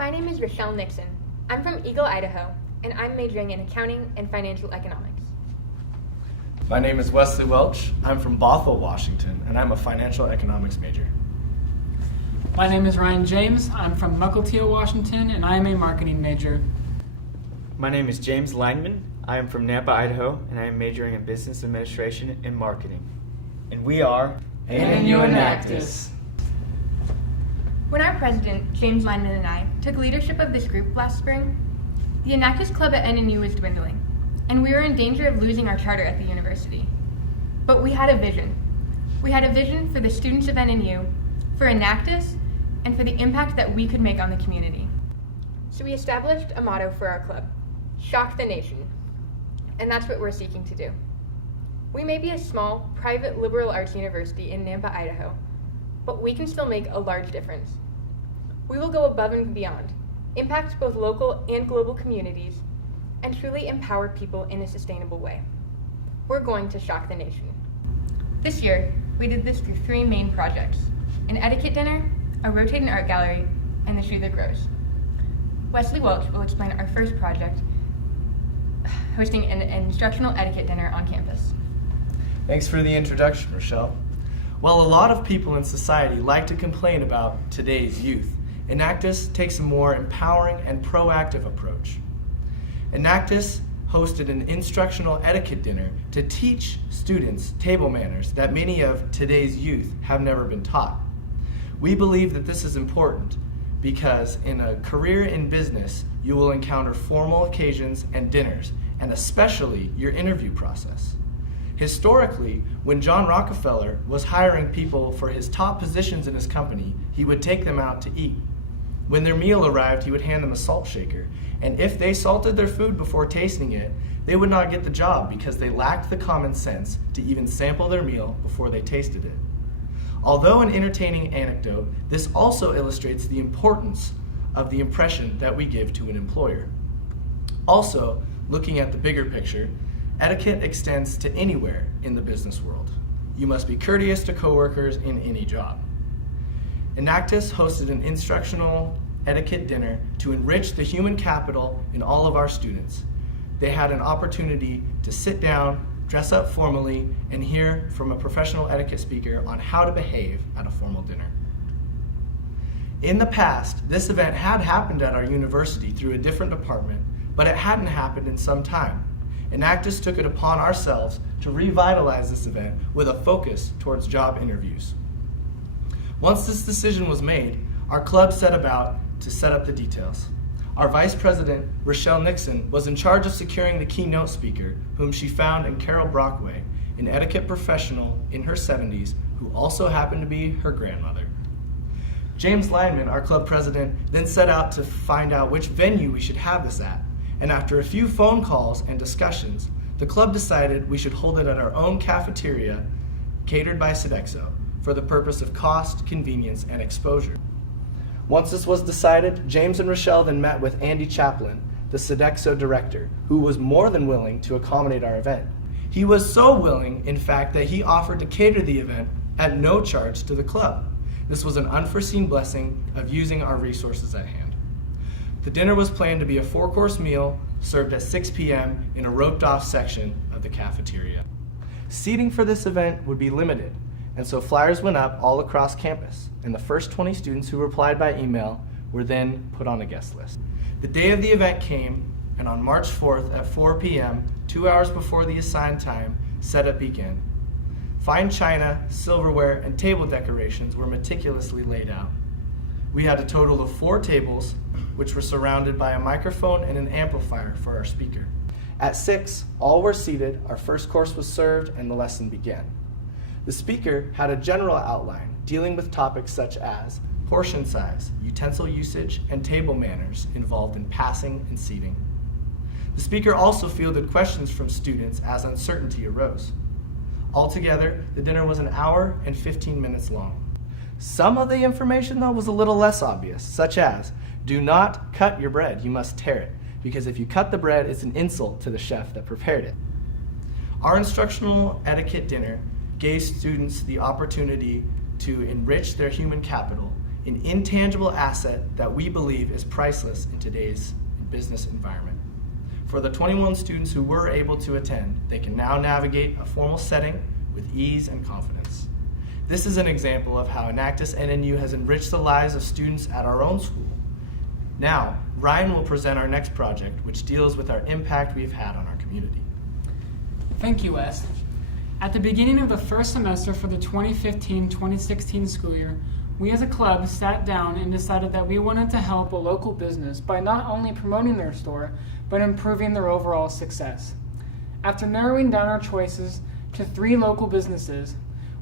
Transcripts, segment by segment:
My name is Rochelle Nixon. I'm from Eagle, Idaho, and I'm majoring in accounting and financial economics. My name is Wesley Welch. I'm from Bothell, Washington, and I'm a financial economics major. My name is Ryan James. I'm from Mukilteo, Washington, and I am a marketing major. My name is James Lineman. I am from Nampa, Idaho, and I am majoring in business administration and marketing. And we are Enactus. When our president, James Lyman, and I took leadership of this group last spring, the Enactus Club at NNU was dwindling, and we were in danger of losing our charter at the university. But we had a vision. We had a vision for the students of NNU, for Enactus, and for the impact that we could make on the community. So we established a motto for our club: shock the nation. And that's what we're seeking to do. We may be a small, private liberal arts university in Nampa, Idaho, but we can still make a large difference. We will go above and beyond, impact both local and global communities, and truly empower people in a sustainable way. We're going to shock the nation. This year, we did this through 3 main projects: an etiquette dinner, a rotating art gallery, and the shoe that grows. Wesley Welch will explain our first project, hosting an instructional etiquette dinner on campus. Thanks for the introduction, Rochelle. While a lot of people in society like to complain about today's youth, Enactus takes a more empowering and proactive approach. Enactus hosted an instructional etiquette dinner to teach students table manners that many of today's youth have never been taught. We believe that this is important because in a career in business, you will encounter formal occasions and dinners, and especially your interview process. Historically, when John Rockefeller was hiring people for his top positions in his company, he would take them out to eat. When their meal arrived, he would hand them a salt shaker, and if they salted their food before tasting it, they would not get the job because they lacked the common sense to even sample their meal before they tasted it. Although an entertaining anecdote, this also illustrates the importance of the impression that we give to an employer. Also, looking at the bigger picture, etiquette extends to anywhere in the business world. You must be courteous to coworkers in any job. Enactus hosted an instructional etiquette dinner to enrich the human capital in all of our students. They had an opportunity to sit down, dress up formally, and hear from a professional etiquette speaker on how to behave at a formal dinner. In the past, this event had happened at our university through a different department, but it hadn't happened in some time. Enactus took it upon ourselves to revitalize this event with a focus towards job interviews. Once this decision was made, our club set about to set up the details. Our vice president, Rochelle Nixon, was in charge of securing the keynote speaker, whom she found in Carol Brockway, an etiquette professional in her 70s who also happened to be her grandmother. James Lineman, our club president, then set out to find out which venue we should have this at, and after a few phone calls and discussions, the club decided we should hold it at our own cafeteria, catered by Sodexo, for the purpose of cost, convenience, and exposure. Once this was decided, James and Rochelle then met with Andy Chaplin, the Sodexo director, who was more than willing to accommodate our event. He was so willing, in fact, that he offered to cater the event at no charge to the club. This was an unforeseen blessing of using our resources at hand. The dinner was planned to be a 4-course meal served at 6 p.m. in a roped-off section of the cafeteria. Seating for this event would be limited, and so flyers went up all across campus, and the first 20 students who replied by email were then put on a guest list. The day of the event came, and on March 4th at 4 p.m., 2 hours before the assigned time, setup began. Fine china, silverware, and table decorations were meticulously laid out. We had a total of 4 tables, which were surrounded by a microphone and an amplifier for our speaker. At 6, all were seated, our first course was served, and the lesson began. The speaker had a general outline dealing with topics such as portion size, utensil usage, and table manners involved in passing and seating. The speaker also fielded questions from students as uncertainty arose. Altogether, the dinner was an hour and 15 minutes long. Some of the information, though, was a little less obvious, such as, do not cut your bread, you must tear it, because if you cut the bread, it's an insult to the chef that prepared it. Our instructional etiquette dinner gave students the opportunity to enrich their human capital an intangible asset that we believe is priceless in today's business environment. For the 21 students who were able to attend, they can now navigate a formal setting with ease and confidence. This is an example of how Enactus NNU has enriched the lives of students at our own school. Now, Ryan will present our next project, which deals with our impact we've had on our community. Thank you, Wes. At the beginning of the first semester for the 2015-2016 school year, we as a club sat down and decided that we wanted to help a local business by not only promoting their store, but improving their overall success. After narrowing down our choices to 3 local businesses,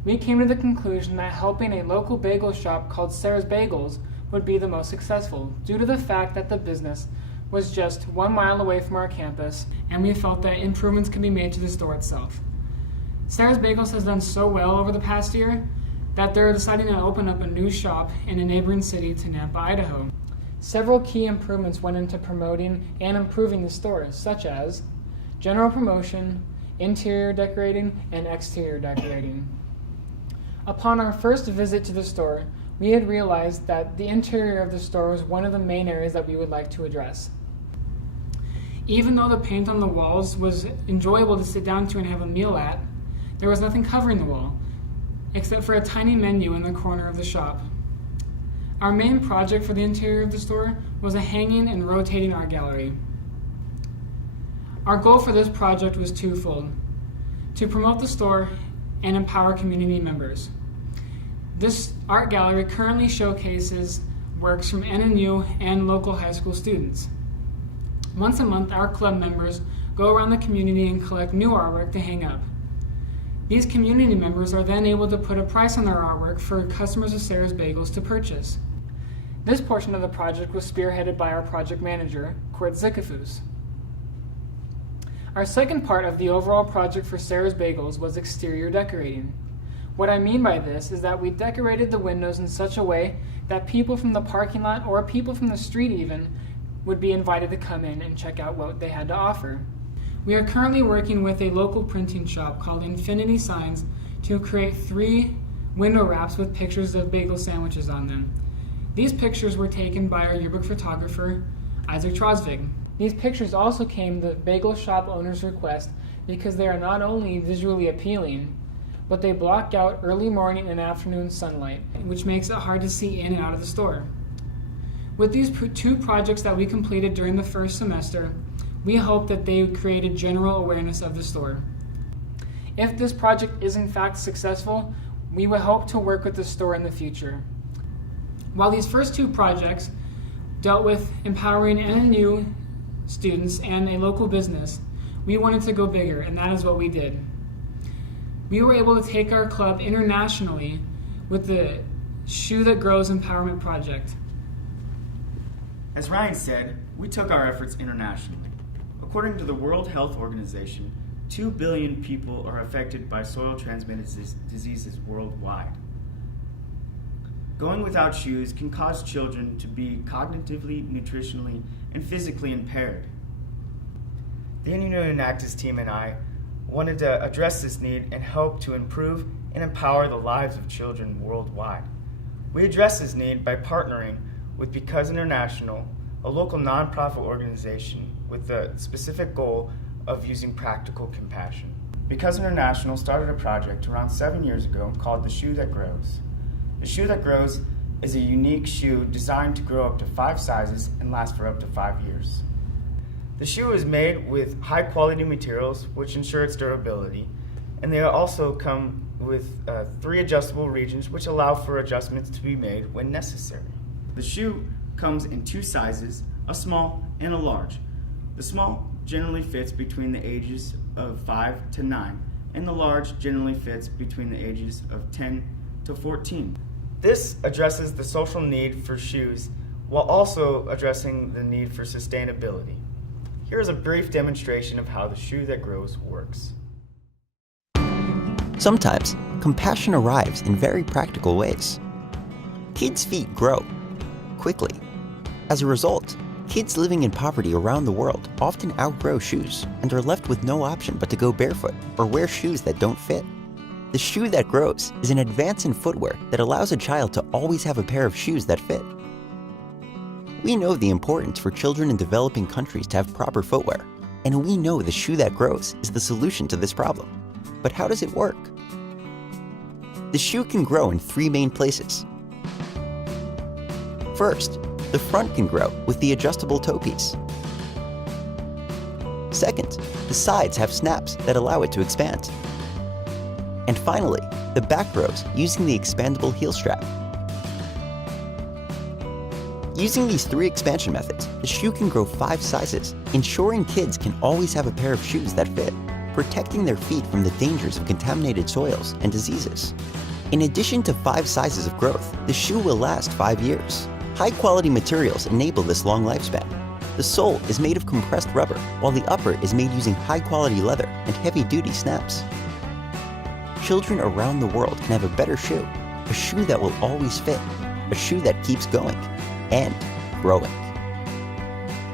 we came to the conclusion that helping a local bagel shop called Sarah's Bagels would be the most successful due to the fact that the business was just 1 mile away from our campus, and we felt that improvements could be made to the store itself. Sarah's Bagels has done so well over the past year that they're deciding to open up a new shop in a neighboring city to Nampa, Idaho. Several key improvements went into promoting and improving the store, such as general promotion, interior decorating, and exterior decorating. Upon our first visit to the store, we had realized that the interior of the store was one of the main areas that we would like to address. Even though the paint on the walls was enjoyable to sit down to and have a meal at, there was nothing covering the wall, except for a tiny menu in the corner of the shop. Our main project for the interior of the store was a hanging and rotating art gallery. Our goal for this project was twofold: to promote the store and empower community members. This art gallery currently showcases works from NNU and local high school students. Once a month, our club members go around the community and collect new artwork to hang up. These community members are then able to put a price on their artwork for customers of Sarah's Bagels to purchase. This portion of the project was spearheaded by our project manager, Kurt Zikafus. Our second part of the overall project for Sarah's Bagels was exterior decorating. What I mean by this is that we decorated the windows in such a way that people from the parking lot or people from the street even would be invited to come in and check out what they had to offer. We are currently working with a local printing shop called Infinity Signs to create 3 window wraps with pictures of bagel sandwiches on them. These pictures were taken by our yearbook photographer, Isaac Trosvig. These pictures also came the bagel shop owner's request because they are not only visually appealing, but they block out early morning and afternoon sunlight, which makes it hard to see in and out of the store. With these 2 projects that we completed during the first semester, we hope that they created general awareness of the store. If this project is in fact successful, we would hope to work with the store in the future. While these first 2 projects dealt with empowering NNU students and a local business, we wanted to go bigger, and that is what we did. We were able to take our club internationally with the Shoe That Grows Empowerment Project. As Ryan said, we took our efforts internationally. According to the World Health Organization, 2 billion people are affected by soil-transmitted diseases worldwide. Going without shoes can cause children to be cognitively, nutritionally, and physically impaired. The NNU Enactus team and I wanted to address this need and help to improve and empower the lives of children worldwide. We address this need by partnering with Because International, a local nonprofit organization with the specific goal of using practical compassion. Because International started a project around 7 years ago called The Shoe That Grows. The Shoe That Grows is a unique shoe designed to grow up to 5 sizes and last for up to 5 years. The shoe is made with high quality materials which ensure its durability, and they also come with 3 adjustable regions which allow for adjustments to be made when necessary. The shoe comes in 2 sizes, a small and a large. The small generally fits between the ages of 5 to 9, and the large generally fits between the ages of 10 to 14. This addresses the social need for shoes while also addressing the need for sustainability. Here is a brief demonstration of how the Shoe That Grows works. Sometimes, compassion arrives in very practical ways. Kids' feet grow quickly. As a result, kids living in poverty around the world often outgrow shoes and are left with no option but to go barefoot or wear shoes that don't fit. The shoe that grows is an advance in footwear that allows a child to always have a pair of shoes that fit. We know the importance for children in developing countries to have proper footwear, and we know the shoe that grows is the solution to this problem. But how does it work? The shoe can grow in 3 main places. First, the front can grow with the adjustable toe piece. Second, the sides have snaps that allow it to expand. And finally, the back grows using the expandable heel strap. Using these 3 expansion methods, the shoe can grow 5 sizes, ensuring kids can always have a pair of shoes that fit, protecting their feet from the dangers of contaminated soils and diseases. In addition to 5 sizes of growth, the shoe will last 5 years. High-quality materials enable this long lifespan. The sole is made of compressed rubber, while the upper is made using high-quality leather and heavy-duty snaps. Children around the world can have a better shoe, a shoe that will always fit, a shoe that keeps going and growing.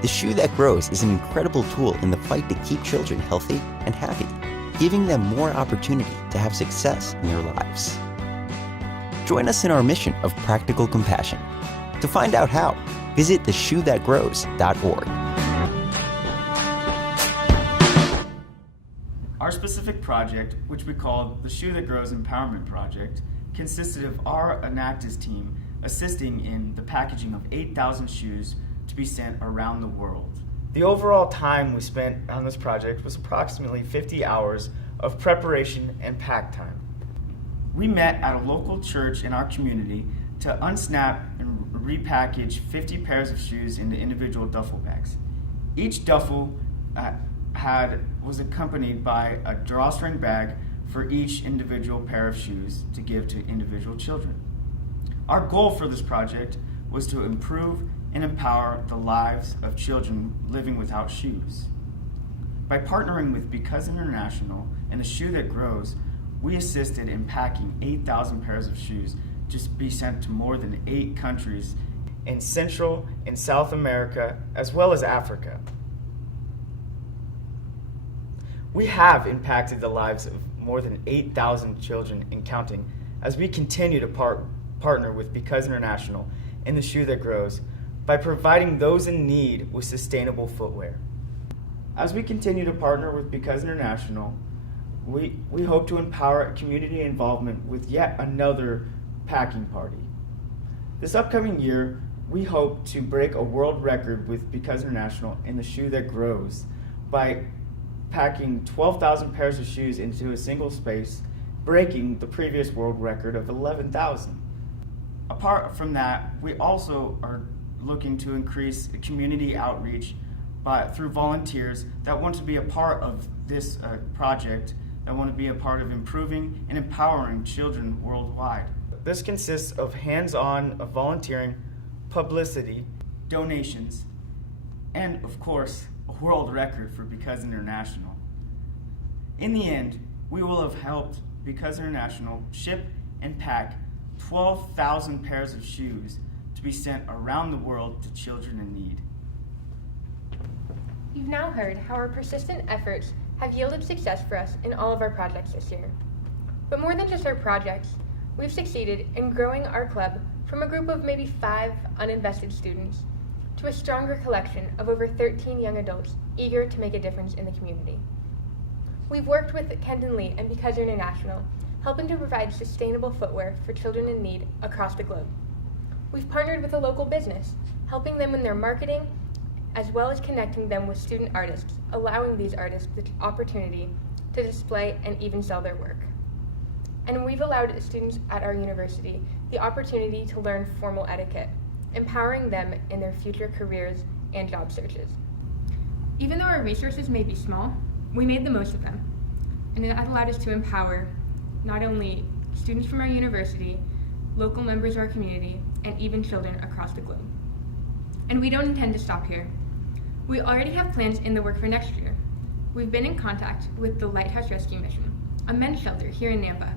The shoe that grows is an incredible tool in the fight to keep children healthy and happy, giving them more opportunity to have success in their lives. Join us in our mission of practical compassion. To find out how, visit theshoethatgrows.org. Our specific project, which we called the Shoe That Grows Empowerment Project, consisted of our Enactus team assisting in the packaging of 8,000 shoes to be sent around the world. The overall time we spent on this project was approximately 50 hours of preparation and pack time. We met at a local church in our community to unsnap and repackage 50 pairs of shoes into individual duffel bags. Each duffel was accompanied by a drawstring bag for each individual pair of shoes to give to individual children. Our goal for this project was to improve and empower the lives of children living without shoes. By partnering with Because International and the Shoe That Grows, we assisted in packing 8,000 pairs of shoes to be sent to more than 8 countries in Central and South America, as well as Africa. We have impacted the lives of more than 8,000 children and counting as we continue to partner with Because International and the Shoe That Grows by providing those in need with sustainable footwear. As we continue to partner with Because International, we hope to empower community involvement with yet another packing party. This upcoming year, we hope to break a world record with Because International and the Shoe That Grows by packing 12,000 pairs of shoes into a single space, breaking the previous world record of 11,000. Apart from that, we also are looking to increase community outreach through volunteers that want to be a part of this project, that want to be a part of improving and empowering children worldwide. This consists of hands-on volunteering, publicity, donations, and of course, a world record for Because International. In the end, we will have helped Because International ship and pack 12,000 pairs of shoes to be sent around the world to children in need. You've now heard how our persistent efforts have yielded success for us in all of our projects this year. But more than just our projects, we've succeeded in growing our club from a group of maybe 5 uninvested students to a stronger collection of over 13 young adults eager to make a difference in the community. We've worked with Kendon Lee and Because International, helping to provide sustainable footwear for children in need across the globe. We've partnered with a local business, helping them in their marketing, as well as connecting them with student artists, allowing these artists the opportunity to display and even sell their work. And we've allowed students at our university the opportunity to learn formal etiquette, empowering them in their future careers and job searches. Even though our resources may be small, we made the most of them, and it allowed us to empower not only students from our university, local members of our community, and even children across the globe. And we don't intend to stop here. We already have plans in the work for next year. We've been in contact with the Lighthouse Rescue Mission, a men's shelter here in Nampa,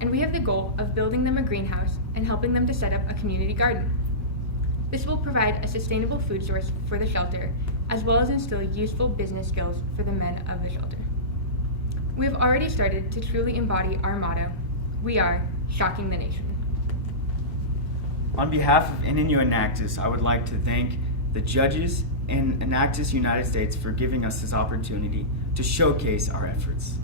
and we have the goal of building them a greenhouse and helping them to set up a community garden. This will provide a sustainable food source for the shelter, as well as instill useful business skills for the men of the shelter. we have already started to truly embody our motto, we are shocking the nation. On behalf of NNU Enactus, I would like to thank the judges and Enactus United States for giving us this opportunity to showcase our efforts.